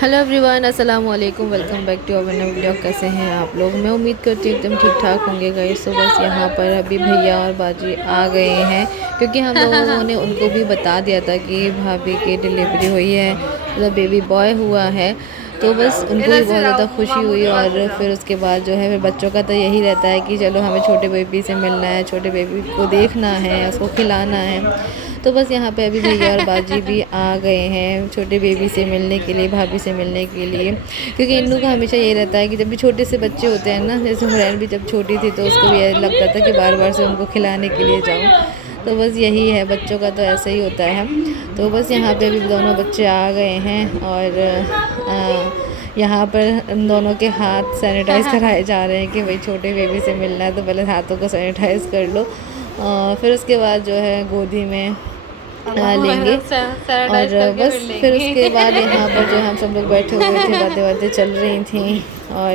Hello everyone, अस्सलाम वालेकुम। Welcome back to our new vlog. कैसे हैं आप लोग? मैं उम्मीद करती हूँ एकदम ठीक ठाक होंगे गाइस। तो बस यहाँ पर अभी भैया और बाजी आ गए हैं, क्योंकि हम लोगों ने उनको भी बता दिया था कि भाभी की डिलीवरी हुई है, मतलब बेबी बॉय हुआ है। तो बस उनको भी बहुत ज़्यादा खुशी हुई। और फिर उसके बाद जो है, फिर बच्चों का तो यही रहता है कि चलो हमें छोटे बेबी से मिलना है, छोटे बेबी को देखना है, उसको खिलाना है। तो बस यहाँ पे अभी भैया और बाजी भी आ गए हैं छोटे बेबी से मिलने के लिए, भाभी से मिलने के लिए। क्योंकि इन्नू का हमेशा ये रहता है कि जब भी छोटे से बच्चे होते हैं ना, जैसे हुरैन भी जब छोटी थी तो उसको भी ये लगता था कि बार बार से उनको खिलाने के लिए जाऊँ। तो बस यही है, बच्चों का तो ऐसा ही होता है। तो बस यहाँ पे अभी दोनों बच्चे आ गए हैं और यहाँ पर इन दोनों के हाथ सैनिटाइज़ कराए जा रहे हैं कि भाई छोटे बेबी से मिलना है तो पहले हाथों को सैनिटाइज़ कर लो। फिर उसके बाद जो है गोदी में लेंगे। और बस फिर उसके बाद यहाँ पर जो हम सब लोग बैठे हुए थे, बातें बातें चल रही थी। और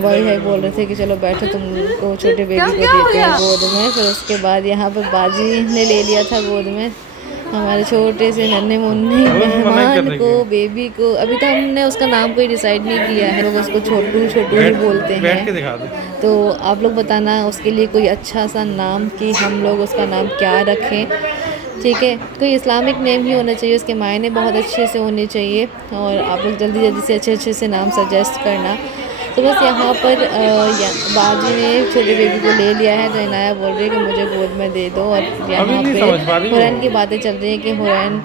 वही है, बोल रहे थे कि चलो बैठो, तुमको छोटे बेबी को देते हैं गोद में। फिर उसके बाद यहाँ पर बाजी ने ले लिया था गोद में हमारे छोटे से नन्हे मुन्ने मेहमान को, बेबी को। अभी तो हमने उसका नाम कोई डिसाइड नहीं किया है, लोग उसको छोटू छोटू ही बोलते हैं। तो आप लोग बताना उसके लिए कोई अच्छा सा नाम कि हम लोग उसका नाम क्या रखें। ठीक है, कोई इस्लामिक नेम ही होना चाहिए, उसके मायने बहुत अच्छे से होने चाहिए। और आप लोग जल्दी जल्दी से अच्छे अच्छे से नाम सजेस्ट करना। तो बस यहाँ पर बाजी ने छोटे बेबी को ले लिया है, तो इनाया बोल रही है कि मुझे गोद में दे दो। और यहाँ पे हुरैन की बातें चल रही हैं कि हुरैन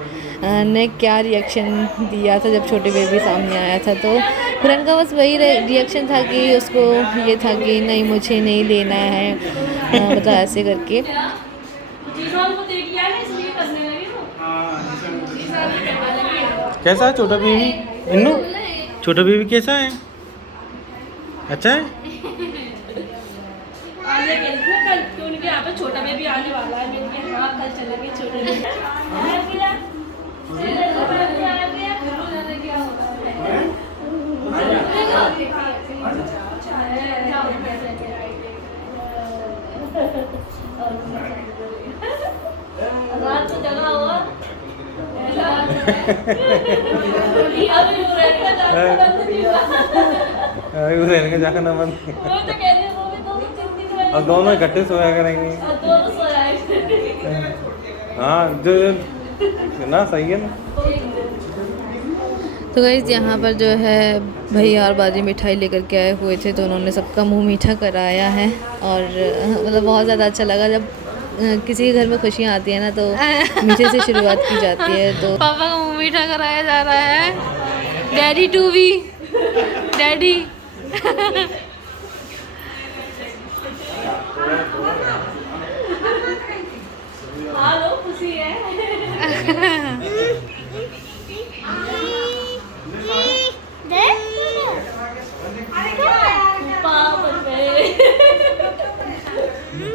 ने क्या रिएक्शन दिया था जब छोटे बेबी सामने आया था। तो हुरैन का बस वही रिएक्शन था कि उसको ये था कि नहीं, मुझे नहीं लेना है, मतलब ऐसे करके। कैसा है छोटा बेबी? इन्नू, छोटा बेबी कैसा है? अच्छा है। छोटा बेबी आने वाला है। हाँ, कल चलेंगे छोटे बेबी। रात को जगा हुआ रहने का जाना मन। और दोनों इकट्ठे सोया करेंगे। हाँ, जो ना सही है ना। तो गाइस यहाँ पर जो है भैया और बाजी मिठाई लेकर के आए हुए थे, तो उन्होंने सबका मुंह मीठा कराया है। और मतलब बहुत ज़्यादा अच्छा लगा जब किसी के घर में खुशियाँ आती है ना, तो मीठे से शुरुआत की जाती है। तो पापा का मुंह मीठा कराया जा रहा है। Daddy to be daddy. लो खुशी है।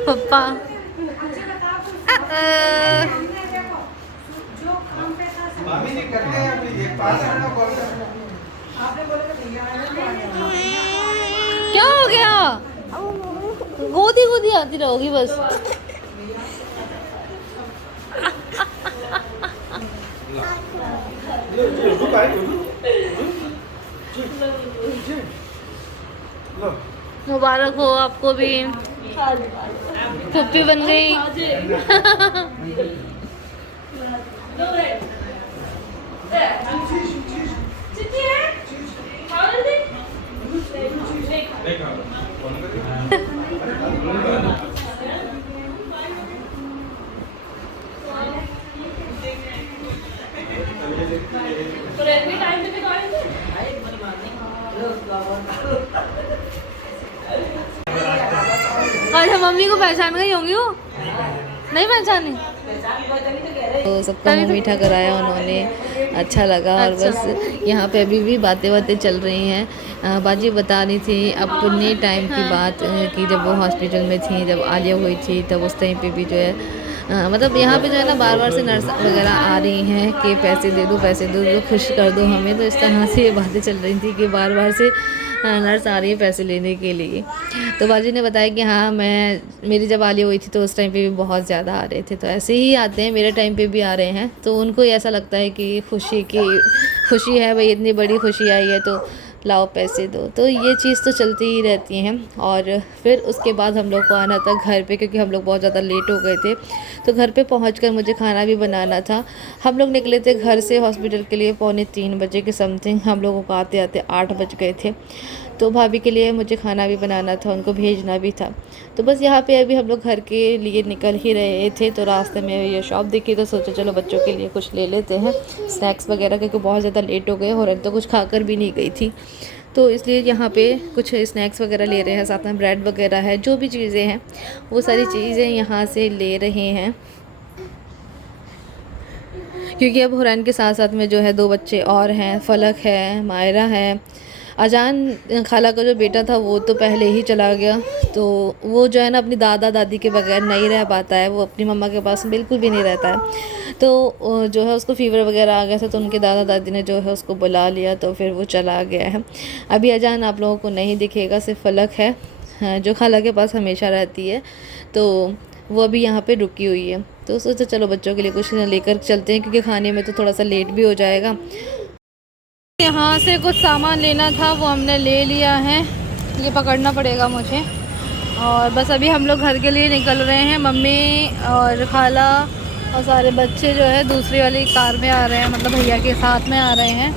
पप्पा क्या हो गया? गोदी गोदी आती रहोगी बस। मुबारक हो आपको भी, पुप्पी बन गई। अच्छा, मम्मी को पहचान गई होंगी वो? नहीं पहचानी? तो सबका मुंह मीठा कराया उन्होंने, अच्छा लगा। और बस यहाँ पे अभी भी बातें बातें चल रही हैं। बाजी बता रही थी अपने टाइम की बात, कि जब वो हॉस्पिटल में थी, जब आलिया हुई थी, तब उस टाइम पे भी जो है मतलब यहाँ पे जो है ना, बार बार से नर्स वगैरह आ रही हैं कि पैसे दे दो, पैसे दो, खुश कर दो हमें। तो इस तरह से ये बातें चल रही थी कि बार बार से नर्स आ रही है पैसे लेने के लिए। तो बाजी ने बताया कि हाँ, मेरी जब आलिया हुई थी तो उस टाइम पे भी बहुत ज़्यादा आ रहे थे, तो ऐसे ही आते हैं, मेरे टाइम पे भी आ रहे हैं। तो उनको ऐसा लगता है कि खुशी है भाई, इतनी बड़ी खुशी आई है तो लाओ पैसे दो। तो ये चीज़ तो चलती ही रहती हैं। और फिर उसके बाद हम लोग को आना था घर पे, क्योंकि हम लोग बहुत ज़्यादा लेट हो गए थे। तो घर पे पहुंचकर मुझे खाना भी बनाना था। हम लोग निकले थे घर से हॉस्पिटल के लिए 2:45 के समथिंग। हम लोगों को आते आते 8 बज गए थे। तो भाभी के लिए मुझे खाना भी बनाना था, उनको भेजना भी था। तो बस यहाँ पे अभी हम लोग घर के लिए निकल ही रहे थे, तो रास्ते में ये शॉप देखी तो सोचा चलो बच्चों के लिए कुछ ले लेते हैं स्नैक्स वगैरह, क्योंकि बहुत ज़्यादा लेट हो गए और तो कुछ खाकर भी नहीं गई थी। तो इसलिए यहाँ पे कुछ स्नैक्स वगैरह ले रहे हैं, साथ में ब्रेड वगैरह है, जो भी चीज़ें हैं वो सारी चीज़ें यहाँ से ले रहे हैं। क्योंकि अब हुरैन के साथ साथ में जो है 2 बच्चे और हैं, फलक है, मायरा है। अजान खाला का जो बेटा था वो तो पहले ही चला गया, तो वो जो है ना अपनी दादा दादी के बगैर नहीं रह पाता है, वो अपनी मम्मा के पास बिल्कुल भी नहीं रहता है। तो जो है उसको फ़ीवर वगैरह आ गया था, तो उनके दादा दादी ने जो है उसको बुला लिया, तो फिर वो चला गया है। अभी अजान आप लोगों को नहीं दिखेगा, सिर्फ फलक है जो खाला के पास हमेशा रहती है, तो वो अभी यहाँ पे रुकी हुई है। तो सोचा चलो बच्चों के लिए कुछ लेकर चलते हैं, क्योंकि खाने में तो थोड़ा सा लेट भी हो जाएगा। यहाँ से कुछ सामान लेना था वो हमने ले लिया है, ये पकड़ना पड़ेगा मुझे। और बस अभी हम लोग घर के लिए निकल रहे हैं। मम्मी और खाला और सारे बच्चे जो है दूसरी वाली कार में आ रहे हैं, मतलब भैया के साथ में आ रहे हैं।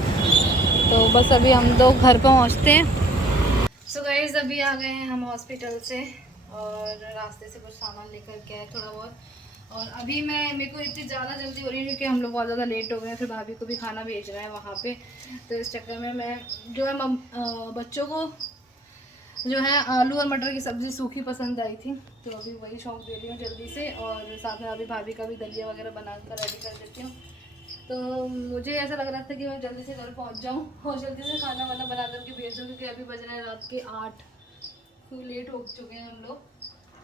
तो बस अभी हम लोग घर पहुँचते हैं। सो गाइस अभी आ गए हैं हम हॉस्पिटल से, और रास्ते से कुछ सामान लेकर के आए थोड़ा बहुत। और अभी मेरे को इतनी ज़्यादा जल्दी हो रही है क्योंकि हम लोग बहुत ज़्यादा लेट हो गए हैं, फिर भाभी को भी खाना भेजना है वहाँ पे। तो इस चक्कर में मैं जो है बच्चों को जो है आलू और मटर की सब्ज़ी सूखी पसंद आई थी, तो अभी वही शौक दे रही हूँ जल्दी से। और साथ में अभी भाभी का भी दलिया वगैरह बनाकर रेडी कर देती हूँ। तो मुझे ऐसा लग रहा था कि मैं जल्दी से घर पहुँच जाऊँ और जल्दी से खाना वाना बना करके भेज दूँ, क्योंकि अभी बज रहे हैं रात के 8, तो लेट हो चुके हैं हम लोग।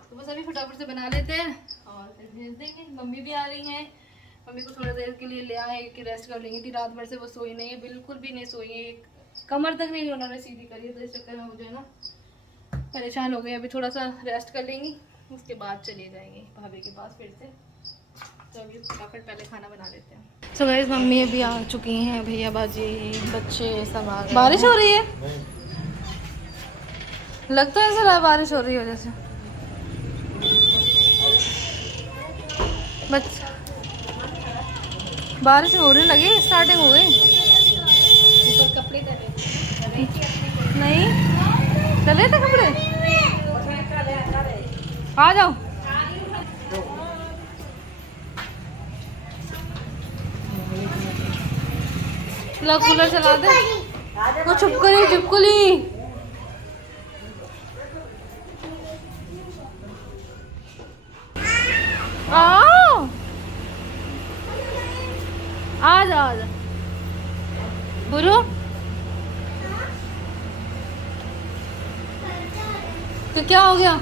तो बस अभी फटाफट से बना लेते हैं और फिर भेज देंगे। मम्मी भी आ रही हैं, मम्मी को थोड़ा देर के लिए ले आए कि रेस्ट कर लेंगी थी। रात भर से वो सोई नहीं है, बिल्कुल भी नहीं सोई है, कमर तक नहीं उन्होंने सीधी करी है। तो इस चक्कर में मुझे ना परेशान हो गई। अभी थोड़ा सा रेस्ट कर लेंगी, उसके बाद चली जाएंगी भाभी के पास फिर से। तो अभी फटाफट पहले खाना बना लेते हैं। सो गाइस मम्मी अभी आ चुकी हैं, भैया बाजी बच्चे सब आ गए। बारिश हो रही है, लगता है ऐसा बारिश हो रही है जैसे। बारिश होने लगी, स्टार्टिंग हो गई। कपड़े नहीं चले थे कपड़े, आ जाओ। लो कूलर चला दे, वो चुपकली आओ, आ जा बुरू। तो क्या हो गया?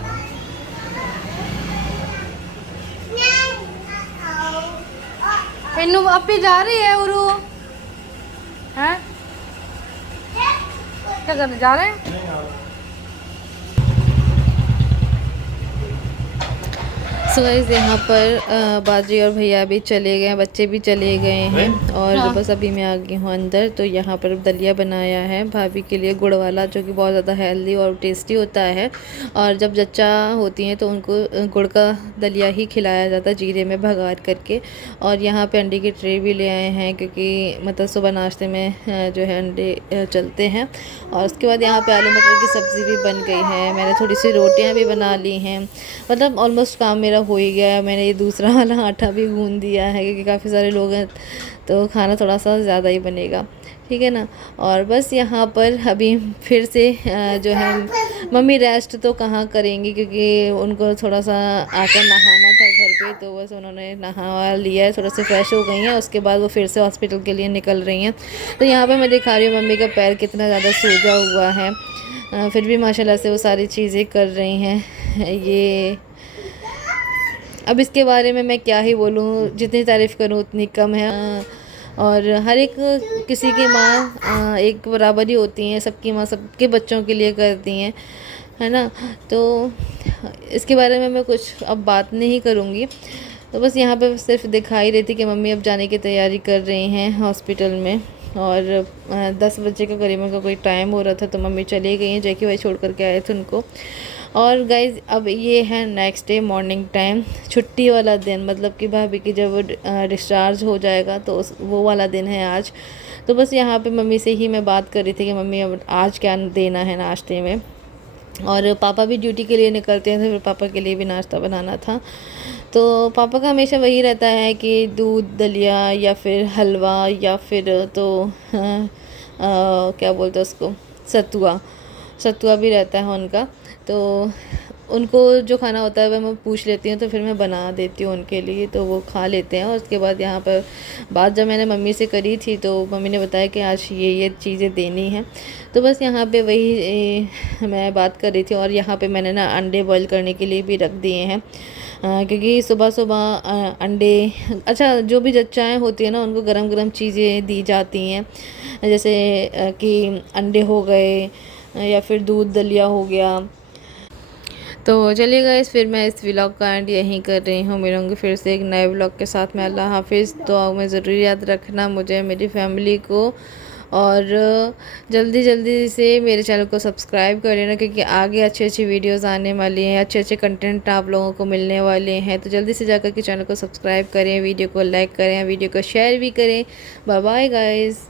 इन्नू अपी जा रही है उरू हैं, क्या करने जा रहे हैं? सो गाइस यहाँ पर बाजी और भैया भी चले गए, बच्चे भी चले गए हैं। और बस अभी मैं आ गई हूँ अंदर। तो यहाँ पर दलिया बनाया है भाभी के लिए, गुड़ वाला, जो कि बहुत ज़्यादा हेल्दी और टेस्टी होता है। और जब जच्चा होती हैं तो उनको गुड़ का दलिया ही खिलाया जाता है, जीरे में भगार करके। और यहाँ पे अंडे की ट्रे भी ले आए हैं, क्योंकि मतलब सुबह नाश्ते में जो है अंडे चलते हैं। और उसके बाद यहाँ पे आलू मटर की सब्ज़ी भी बन गई है। मैंने थोड़ी सी रोटियाँ भी बना ली हैं, मतलब ऑलमोस्ट काम मेरा हो ही गया है। मैंने ये दूसरा वाला आटा भी गूंद दिया है, क्योंकि काफ़ी सारे लोग हैं तो खाना थोड़ा सा ज़्यादा ही बनेगा, ठीक है ना। और बस यहाँ पर अभी फिर से जो है मम्मी रेस्ट तो कहाँ करेंगी, क्योंकि उनको थोड़ा सा आकर नहाना था घर पे। तो बस उन्होंने नहा लिया है, थोड़ा से फ्रेश हो गई हैं, उसके बाद वो फिर से हॉस्पिटल के लिए निकल रही हैं। तो यहाँ पर मैं दिखा रही हूँ मम्मी का पैर कितना ज़्यादा सूजा हुआ है, फिर भी माशाल्लाह से वो सारी चीज़ें कर रही हैं। ये अब इसके बारे में मैं क्या ही बोलूँ, जितनी तारीफ़ करूँ उतनी कम है। और हर एक किसी की माँ एक बराबर ही होती हैं, सबकी माँ सबके बच्चों के लिए करती हैं, है ना। तो इसके बारे में मैं कुछ अब बात नहीं करूँगी। तो बस यहाँ पे सिर्फ दिखाई रही थी कि मम्मी अब जाने की तैयारी कर रही हैं हॉस्पिटल में। और 10 बजे के करीब का कोई टाइम हो रहा था, तो मम्मी चली गई हैं, जैकी भाई छोड़ कर के आए थे उनको। और गाइज़ अब ये है नेक्स्ट डे मॉर्निंग टाइम, छुट्टी वाला दिन, मतलब कि भाभी की जब डिस्चार्ज हो जाएगा तो वो वाला दिन है आज। तो बस यहाँ पे मम्मी से ही मैं बात कर रही थी कि मम्मी अब आज क्या देना है नाश्ते में। और पापा भी ड्यूटी के लिए निकलते हैं, तो फिर पापा के लिए भी नाश्ता बनाना था। तो पापा का हमेशा वही रहता है कि दूध दलिया या फिर हलवा या फिर तो क्या बोलते हैं उसको, सतुआ। सतुआ भी रहता है उनका। तो उनको जो खाना होता है वह मैं पूछ लेती हूँ, तो फिर मैं बना देती हूँ उनके लिए, तो वो खा लेते हैं। और उसके बाद यहाँ पर बात जब मैंने मम्मी से करी थी तो मम्मी ने बताया कि आज ये चीज़ें देनी हैं। तो बस यहाँ पे वही मैं बात कर रही थी। और यहाँ पे मैंने ना अंडे बॉईल करने के लिए भी रख दिए हैं, क्योंकि सुबह सुबह अंडे, अच्छा जो भी जच्चाएँ होती हैं ना उनको गरम गरम चीज़ें दी जाती हैं, जैसे कि अंडे हो गए या फिर दूध दलिया हो गया। तो चलिए गाइस, फिर मैं इस व्लॉग का एंड यहीं कर रही हूँ। मिलूँगी फिर से एक नए व्लॉग के साथ में। अल्लाह हाफिज़। दुआओं में ज़रूर याद रखना मुझे, मेरी फैमिली को। और जल्दी जल्दी से मेरे चैनल को सब्सक्राइब कर लेना, क्योंकि आगे अच्छी अच्छी वीडियोस आने वाली हैं, अच्छे अच्छे कंटेंट आप लोगों को मिलने वाले हैं। तो जल्दी से जाकर के चैनल को सब्सक्राइब करें, वीडियो को लाइक करें, वीडियो को शेयर भी करें। Bye bye guys.